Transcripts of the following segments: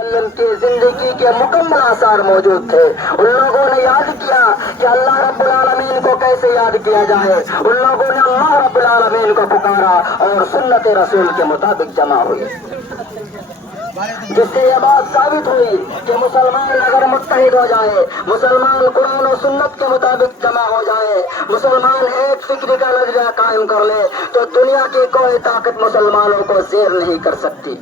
وسلم کی زندگی کے مکمل آثار موجود تھے. ان لوگوں نے یاد کیا کہ اللہ رب العالمین کو کیسے یاد کیا جائے. ان لوگوں نے اللہ رب العالمین کو پکارا اور سنت رسول کے مطابق جمع ہوئی، جس سے یہ بات ثابت ہوئی کہ مسلمان اگر متحد ہو جائے، مسلمان قرآن و سنت کے مطابق جمع ہو جائے، مسلمان ایک فکر کا نظریہ قائم کر لے تو دنیا کی کوئی طاقت مسلمانوں کو زیر نہیں کر سکتی.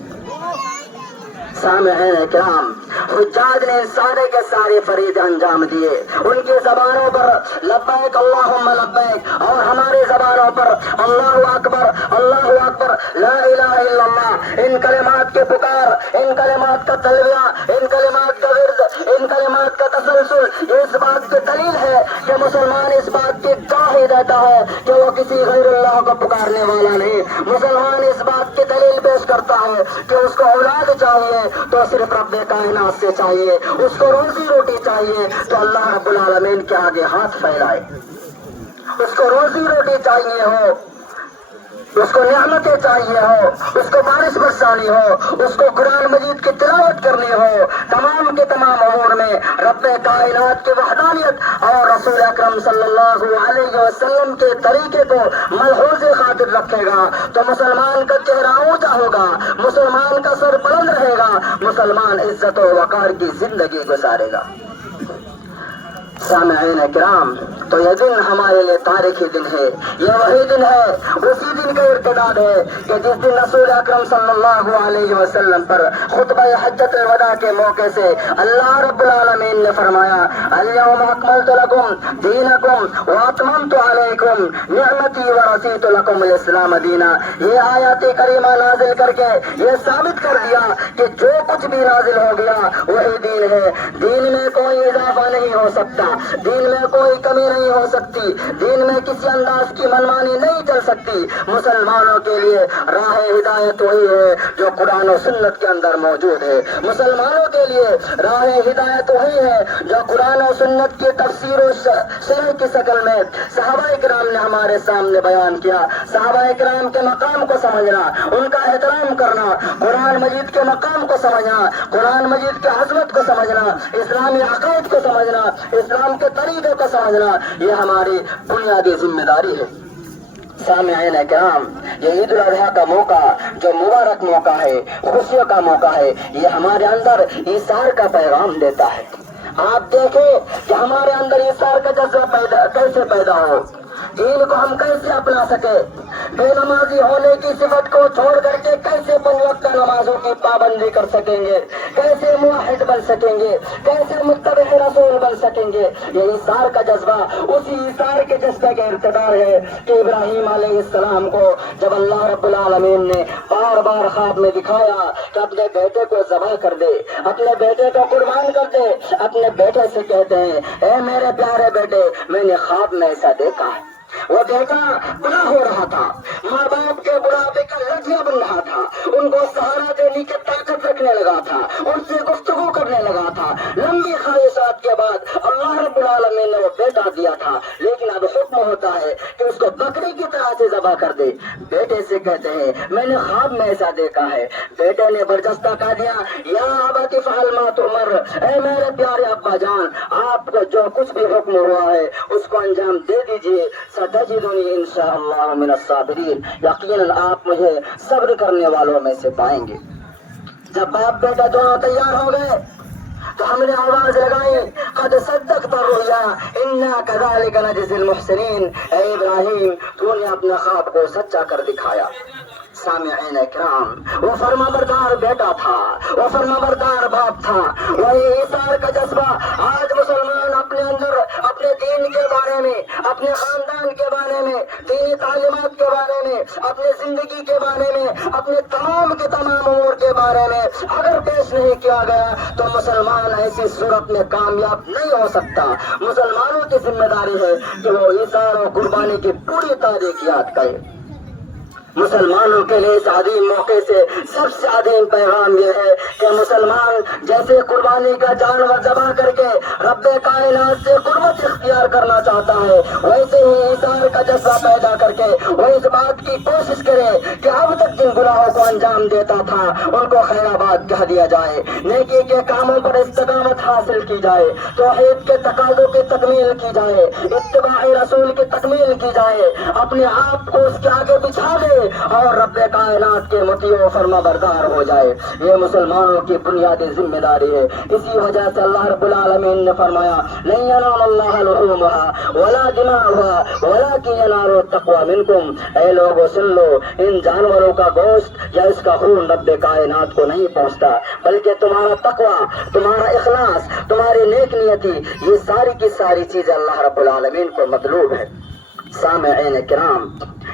سامعین کرام، حجاج نے سارے کے سارے فریضے انجام دیے. ان کی زبانوں پر لبیک اللہم لبیک اور ہماری زبانوں پر اللہ اکبر لا الہ الا اللہ، ان کلمات کے پکار، ان کلمات کا تلبیہ، ان کلمات کا ورد، ان کلمات کا تسلسل اس بات کی دلیل ہے کہ مسلمان اس بات کی گواہی دیتا ہے کہ وہ کسی غیر اللہ کو پکارنے والا نہیں. مسلمان اس بات کی دلیل پیش کرتا ہے کہ اس کو اولاد چاہیے تو صرف رب کائنات سے چاہیے، اس کو روزی روٹی چاہیے تو اللہ رب العالمین کے آگے ہاتھ پھیلائے. اس کو روزی روٹی چاہیے ہو، اس کو نعمتیں چاہیے ہو، اس کو بارش برسانی ہو، اس کو قرآن مجید کی تلاوت کرنی ہو، تمام کے تمام امور میں رب کائنات کی وحدانیت اور رسول اکرم صلی اللہ علیہ وسلم کے طریقے کو ملحوظ خاطر رکھے گا تو مسلمان کا چہرہ اونچا ہوگا، مسلمان کا سر بلند رہے گا، مسلمان عزت و وقار کی زندگی گزارے گا. سامعین کرام، تو یہ دن ہمارے لیے تاریخی دن ہے. یہ وہی دن ہے، اسی دن کا ارتداد ہے کہ جس دن رسول اکرم صلی اللہ علیہ وسلم پر خطبہ حجت الوداع کے موقع سے اللہ رب العالمین نے فرمایا الیوم اکملت لکم دینکم واتممت علیکم نعمتی ورضیت لکم الاسلام دینا. یہ آیات کریمہ نازل کر کے یہ ثابت کر دیا کہ جو کچھ بھی نازل ہو گیا وہی دین ہے. دین میں کوئی اضافہ نہیں ہو سکتا، دین میں کوئی کمی نہیں ہو سکتی، دین میں کسی انداز کی منمانی نہیں چل سکتی. مسلمانوں کے لیے راہ ہدایت وہی ہے جو قرآن و سنت کے اندر موجود ہے. مسلمانوں کے لیے راہ ہدایت وہی ہے جو قرآن و سنت کی تفسیر و شرح کی شکل میں صحابہ کرام نے ہمارے سامنے بیان کیا. صحابہ کرام کے مقام کو سمجھنا، ان کا احترام کرنا، قرآن مجید کے مقام کو سمجھنا، قرآن مجید کی عظمت کو سمجھنا، اسلامی عقائد کو سمجھنا، اسلام کے طریقے کو سمجھنا، یہ ہماری بنیادی ذمہ داری ہے. سامعین کرام، یہ عید الاضحیٰ کا موقع جو مبارک موقع ہے، خوشیوں کا موقع ہے، یہ ہمارے اندر ایثار کا پیغام دیتا ہے. آپ دیکھیں کہ ہمارے اندر ایثار کا جذبہ کیسے پیدا ہو، دین کو ہم کیسے اپنا سکے، بے نمازی ہونے کی صفت کو چھوڑ کر کے کیسے 5 وقت نمازوں کی پابندی کر سکیں گے، کیسے موحد بن سکیں گے، کیسے متبع رسول بن سکیں گے. یہ ایثار کا جذبہ اسی ایثار کے جذبے کا ارتدار ہے کہ ابراہیم علیہ السلام کو جب اللہ رب العالمین نے بار بار خواب میں دکھایا کہ اپنے بیٹے کو ذبح کر دے، اپنے بیٹے کو قربان کر دے، اپنے بیٹے سے کہتے ہیں اے میرے پیارے بیٹے، میں نے خواب میں ایسا دیکھا ہے. وہ بیٹا بڑا ہو رہا تھا، ماں باپ کے بڑھاپے کا لٹھیا بن رہا تھا، ان کو سہارا دینے کی طاقت رکھنے لگا تھا، ان سے گفتگو کرنے لگا تھا. لمبی خواہشات کے بعد اللہ رب العالمین نے وہ بیٹا دیا تھا، لیکن اب حکم ہوتا ہے کہ اس کو بکری کی طرح سے ذبح کر دے. بیٹے سے کہتے ہیں میں نے خواب میں ایسا دیکھا ہے. بیٹے نے برجستہ کہہ دیا یا ابت افعل ما تؤمر، اے میرے پیارے ابا جان، آپ کو جو کچھ بھی حکم ہوا ہے اس کو انجام دے دیجیے. ستجدنی انشاءاللہ من الصابرین، یقیناً آپ مجھے صبر کرنے والوں میں سے پائیں گے. جب باپ بیٹا دونوں تیار ہو گئے تو ہم نے آواز لگائی قد صدقت الرؤیا انا کذالک نجزی المحسنین. اے ابراہیم، تو نے اپنا خواب کو سچا کر دکھایا. سامعین کرام، وہ فرمانبردار بیٹا تھا، وہ فرمانبردار باپ تھا. وہی ایثار کا جذبہ آج مسلمان اپنے اندر اپنے دین کے بارے میں، اپنے خاندان کے بارے میں، دینی تعلیمات کے بارے میں، اپنے زندگی کے بارے میں، اپنے تمام کے تمام امور کے بارے میں اگر پیش نہیں کیا گیا تو مسلمان ایسی صورت میں کامیاب نہیں ہو سکتا. مسلمانوں کی ذمہ داری ہے کہ وہ ایثار و قربانی کی پوری تاریخ یاد کرے. مسلمانوں کے لیے اس عظیم موقع سے سب سے عظیم پیغام یہ ہے کہ مسلمان جیسے جیسے قربانی کا جانور ذبح کر کے رب کائنات سے قربت اختیار کرنا چاہتا ہے، ویسے ہی ایثار کا جذبہ پیدا کر کے وہ اس بات کی کوشش کرے کہ اب تک جن گناہوں کو انجام دیتا تھا ان کو خیر آباد کہہ دیا جائے، نیکی کے کاموں پر استقامت حاصل کی جائے، توحید کے تقاضوں کی تکمیل کی جائے، اتباع رسول کی تکمیل کی جائے، اپنے آپ کو اس کے آگے بچھا دے اور رب کائنات کے مطیع و فرما بردار ہو جائے۔ یہ مسلمانوں کی بنیادی ذمہ داری ہے۔ اسی وجہ سے اللہ رب العالمین نے فرمایا لن ینال اللہ لحومها ولا دماؤها ولکن ینال التقوی منکم۔ اے لوگوں سن لو، ان جانوروں کا گوشت یا اس کا خون رب کائنات کو نہیں پہنچتا، بلکہ تمہارا تقوی، تمہارا اخلاص، تمہاری نیک نیتی، یہ ساری کی ساری چیزیں اللہ رب العالمین کو مطلوب ہے۔ سامعین کرام،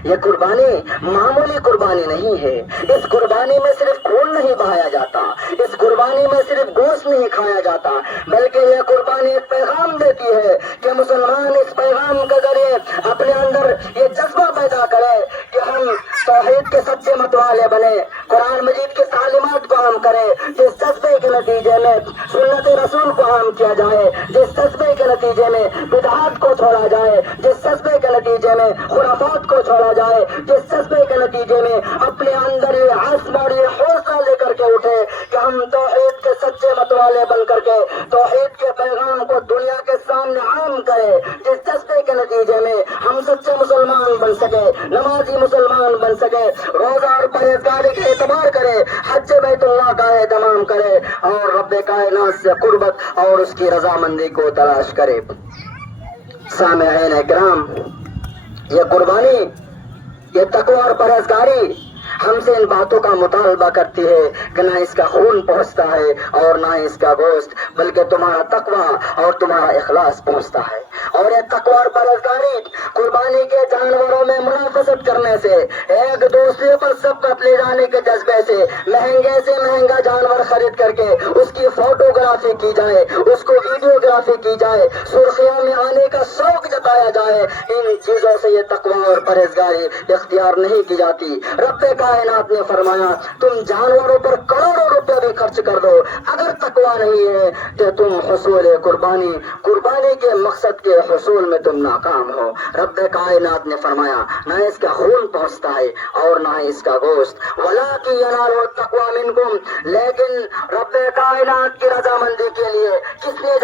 یہ قربانی معمولی قربانی نہیں ہے۔ اس قربانی میں صرف خون نہیں بہایا جاتا، اس قربانی میں صرف گوشت نہیں کھایا جاتا، بلکہ یہ قربانی ایک پیغام دیتی ہے کہ مسلمان اس پیغام کے ذریعے اپنے اندر یہ جذبہ پیدا کرے کہ ہم توحید کے سچے متوالے بنے، قرآن مجید کی تعلیمات کو عام کرے، جس جذبے کے نتیجے میں سنت رسول کو عام کیا جائے، جس جذبے کے نتیجے میں بدعات کو چھوڑا جائے، جس جذبے کے نتیجے میں خرافات کو چھوڑا جائے، جس جذبے کے نتیجے میں اپنے اندر یہ عزم اور یہ حوصلہ لے کر کے اٹھے کہ ہم توحید کے سچے متوالے بن کر کے توحید کے پیغام کو دنیا کے سامنے عام کرے، جس جذبے کے نتیجے میں ہم سچے مسلمان بن سکے، نمازی مسلمان بن سکے، روزہ اور پرہیزگاری کا اعتبار کرے، حج بیت اللہ کا اہتمام کرے اور رب کائنات سے قربت اور اس کی رضامندی کو تلاش کرے۔ سامعین کرام، یہ قربانی، یہ تقوی اور پرہیزگاری ہم سے ان باتوں کا مطالبہ کرتی ہے کہ نہ اس کا خون پہنچتا ہے اور نہ اس کا گوشت، بلکہ تمہارا تقوی اور تمہارا اخلاص پہنچتا ہے۔ اور یہ تقوی اور پرہیزگاری قربانی کے جانوروں میں منافست کرنے سے، ایک دوسرے پر سبقت لے جانے کے جذبے سے مہنگے سے مہنگا جانور خرید کر کے اس کی فوٹوگرافی کی جائے، اس کو ویڈیوگرافی کی جائے، سرخیوں میں آنے کا شوق جتایا جائے، ان چیزوں سے یہ تقوی اور پرہیزگاری اختیار نہیں کی جاتی۔ رب کائنات نے فرمایا تم جانوروں پر کروڑوں روپے بھی خرچ کر دو، اگر تقوی نہیں ہے کہ تم حصول قربانی کے مقصد کے حصول میں تم ناکام ہو۔ رب کائنات نے فرمایا نہ اس کا خون پہنچتا ہے اور نہ اس کا گوشت، وَلَٰكِن يَنَالُهُ التَّقْوَىٰ مِنكُمْ، لیکن رب کائنات کی رضامندی کے لیے کس نے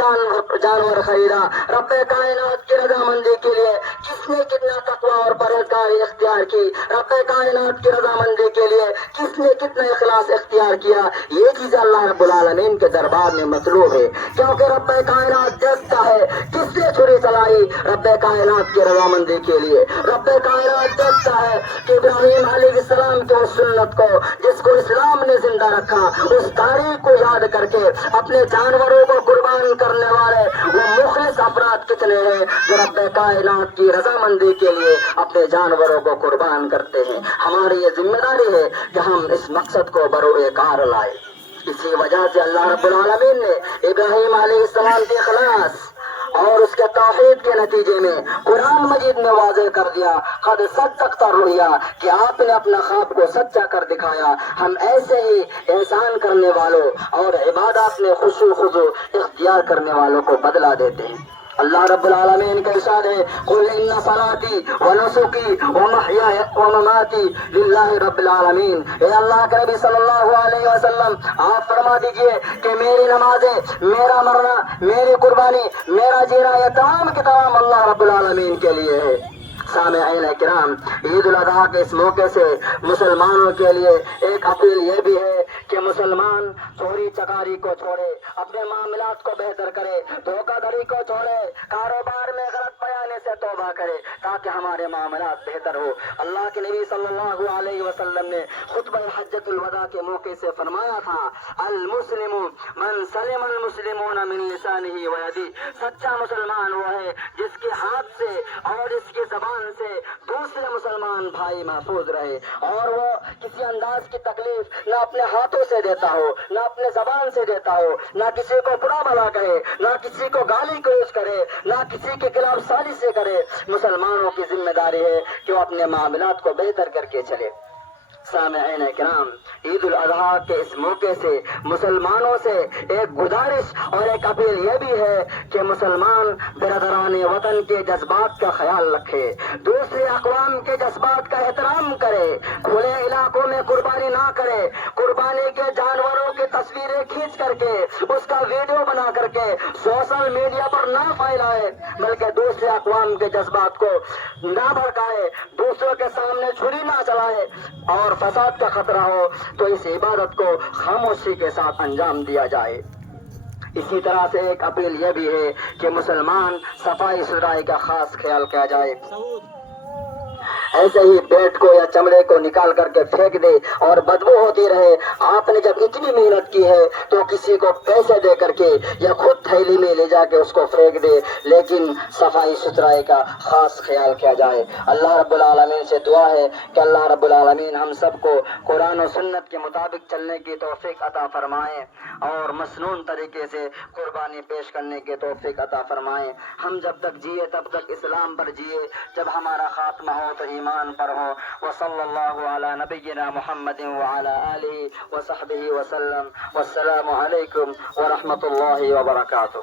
جانور خریدا؟ رب کائنات کی رضامندی کے لیے کس نے کتنا تقوی اور پرہیزگاری اختیار کی؟ رب کائنات کی رضامندی کے لیے کس نے کتنا اخلاص اختیار کیا؟ یہ چیز اللہ رب العالمین کے دربار میں مطلوب ہے، کیونکہ رب کائنات دیکھتا ہے کس نے چھری چلائی رب کائنات کی رضامندی کے لیے۔ رب کائنات دیکھتا ہے کہ ابراہیم علیہ السلام کی اس سنت کو جس کو اسلام نے زندہ رکھا، اس تاریخ کو یاد کر کے اپنے جانوروں کو قربان کرنے والے وہ مخلص افراد کتنے ہیں جو رب کائنات کی رضامندی کے لیے اپنے جانوروں کو قربان کرتے ہیں۔ ہماری یہ ذمہ داری ہے کہ ہم اس مقصد کو بروئے کار لائیں۔ اسی وجہ سے اللہ رب العالمین نے ابراہیم علیہ السلام کے اخلاص اور اس کے توحید کے نتیجے میں قرآن مجید میں واضح کر دیا قد صدقت الرؤیا، کہ آپ نے اپنا خواب کو سچا کر دکھایا۔ ہم ایسے ہی احسان کرنے والوں اور عبادات میں خشوع خضوع اختیار کرنے والوں کو بدلہ دیتے ہیں۔ اللہ رب العالمین کا ارشاد ہے قل ان صلاتی ونسکی ومحیای ومماتی للہ رب العالمین۔ اے اللہ کے نبی صلی اللہ علیہ وسلم، آپ فرما دیجئے کہ میری نمازیں، میرا مرنا، میری قربانی، میرا جینا، یہ تمام کے تمام اللہ رب العالمین کے لیے ہے۔ سامعین کرام، عید الاضحیٰ کے اس موقع سے مسلمانوں کے لیے ایک اپیل یہ بھی ہے کہ مسلمان چوری چکاری کو چھوڑے، اپنے معاملات کو بہتر کرے، دھوکہ دھڑی کو چھوڑے، کاروبار میں غلط بیانے سے توبہ کرے تاکہ ہمارے معاملات بہتر ہو۔ اللہ کے نبی صلی اللہ علیہ وسلم نے خطبہ حجۃ الوداع کے موقع سے فرمایا تھا المسلم من سلم المسلمون من لسانہ ویدہ، سچا مسلمان وہ ہے جس کے ہاتھ سے اور جس کی زبان سے دوسرے مسلمان بھائی محفوظ رہے، اور وہ کسی انداز کی تکلیف نہ اپنے ہاتھوں سے دیتا ہو، نہ اپنے زبان سے دیتا ہو، نہ کسی کو برا بھلا کہے، نہ کسی کو گالی گلوچ کرے، نہ کسی کے خلاف سازشیں کرے۔ مسلمانوں کی ذمہ داری ہے کہ وہ اپنے معاملات کو بہتر کر کے چلے۔ سامعین کرام، عید الاضحیٰ کے اس موقع سے مسلمانوں سے ایک گزارش اور ایک اپیل یہ بھی ہے کہ مسلمان برادران وطن کے جذبات کا خیال رکھے، دوسرے اقوام کے جذبات کا احترام کرے، کھلے علاقوں میں قربانی نہ کرے، قربانی کے جانوروں کی تصویریں کھینچ کر کے اس کا ویڈیو بنا کر کے سوشل میڈیا پر نہ پھیلائے، بلکہ دوسرے اقوام کے جذبات کو نہ بھڑکائے، دوسروں کے سامنے چھری نہ چلائے اور فساد کا خطرہ ہو تو اس عبادت کو خاموشی کے ساتھ انجام دیا جائے۔ اسی طرح سے ایک اپیل یہ بھی ہے کہ مسلمان صفائی ستھرائی کا خاص خیال کیا جائے، ایسے ہی پیٹ کو یا چمڑے کو نکال کر کے پھینک دے اور بدبو ہوتی رہے۔ آپ نے جب اتنی محنت کی ہے تو کسی کو پیسے دے کر کے یا خود تھیلی میں لے جا کے اس کو پھینک دے، لیکن صفائی ستھرائی کا خاص خیال کیا جائے۔ اللہ رب العالمین سے دعا ہے کہ اللہ رب العالمین ہم سب کو قرآن و سنت کے مطابق چلنے کی توفیق عطا فرمائے اور مسنون طریقے سے قربانی پیش کرنے کی توفیق عطا فرمائے۔ ہم جب تک جیے تب تک اسلام پر جیے، جب ہمارا خاتمہ ہو تو ایمان پر ہو۔ وصلی اللہ علی نبینا محمد وعلی آلہ وصحبہ وسلم، والسلام علیکم ورحمۃ اللہ وبرکاتہ۔